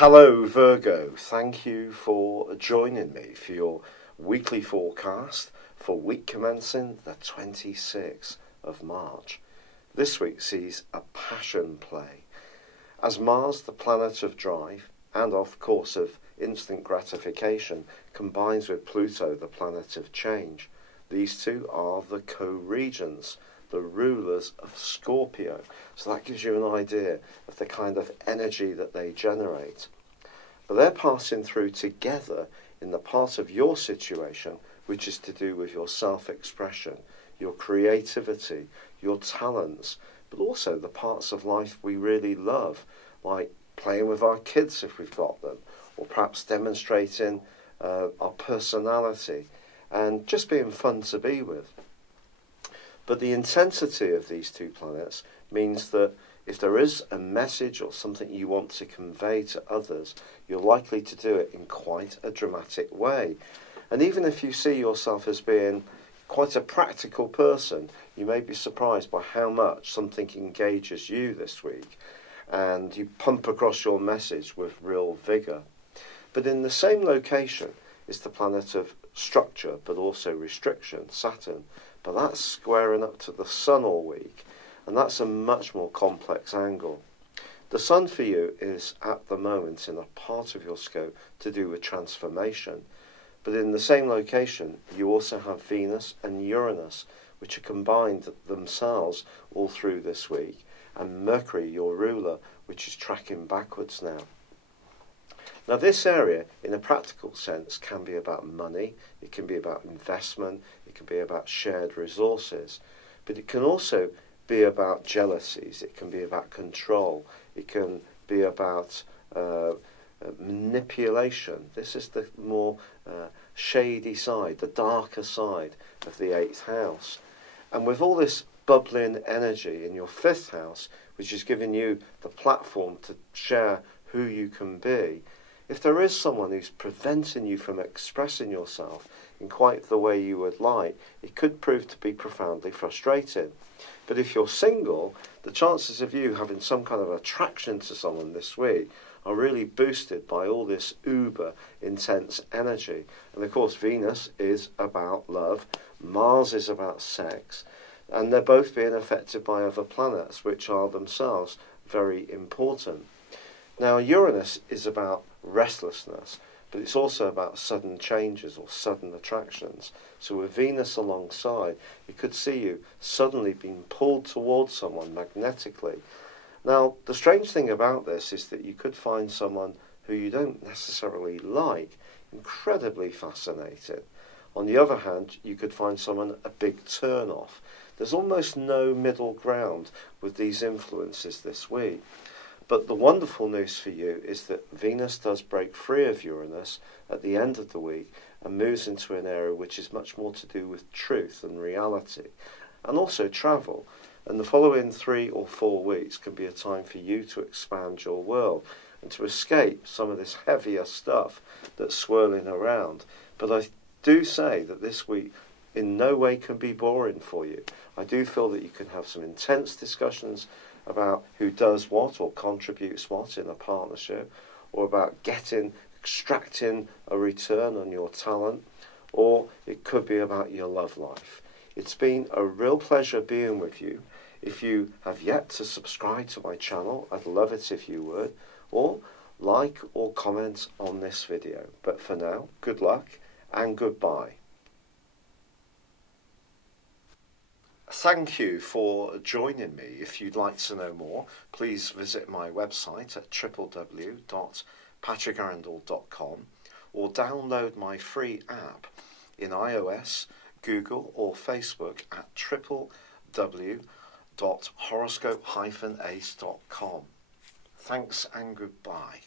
Hello Virgo, thank you for joining me for your weekly forecast for week commencing the 26th of March. This week sees a passion play. As Mars, the planet of drive and of course of instant gratification, combines with Pluto, the planet of change, these two are the co-regents, the rulers of Scorpio. So that gives you an idea of the kind of energy that they generate. But they're passing through together in the part of your situation which is to do with your self-expression, your creativity, your talents, but also the parts of life we really love, like playing with our kids if we've got them, or perhaps demonstrating our personality and just being fun to be with. But the intensity of these two planets means that if there is a message or something you want to convey to others, you're likely to do it in quite a dramatic way. And even if you see yourself as being quite a practical person, you may be surprised by how much something engages you this week, and you pump across your message with real vigour. But in the same location is the planet of structure, but also restriction, Saturn. But that's squaring up to the Sun all week, and that's a much more complex angle. The Sun for you is at the moment in a part of your scope to do with transformation, but in the same location you also have Venus and Uranus, which are combined themselves all through this week, and Mercury, your ruler, which is tracking backwards now. Now this area, in a practical sense, can be about money, it can be about investment, it can be about shared resources, but it can also be about jealousies, it can be about control, it can be about manipulation. This is the more shady side, the darker side of the 8th house. And with all this bubbling energy in your 5th house, which is giving you the platform to share who you can be, if there is someone who's preventing you from expressing yourself in quite the way you would like, it could prove to be profoundly frustrating. But if you're single, the chances of you having some kind of attraction to someone this week are really boosted by all this uber intense energy. And of course Venus is about love, Mars is about sex, and they're both being affected by other planets which are themselves very important. Now Uranus is about restlessness, but it's also about sudden changes or sudden attractions. So with Venus alongside, you could see you suddenly being pulled towards someone magnetically. Now the strange thing about this is that you could find someone who you don't necessarily like incredibly fascinating. On the other hand, you could find someone a big turn off. There's almost no middle ground with these influences this week. But the wonderful news for you is that Venus does break free of Uranus at the end of the week and moves into an area which is much more to do with truth and reality, and also travel. And the following 3 or 4 weeks can be a time for you to expand your world and to escape some of this heavier stuff that's swirling around. But I do say that this week in no way can be boring for you. I do feel that you can have some intense discussions about who does what or contributes what in a partnership, or about extracting a return on your talent, or it could be about your love life. It's been a real pleasure being with you. If you have yet to subscribe to my channel, I'd love it if you would, or like or comment on this video. But for now, good luck and goodbye. Thank you for joining me. If you'd like to know more, please visit my website at www.patrickarundell.com or download my free app in iOS, Google or Facebook at www.horoscope-ace.com. Thanks and goodbye.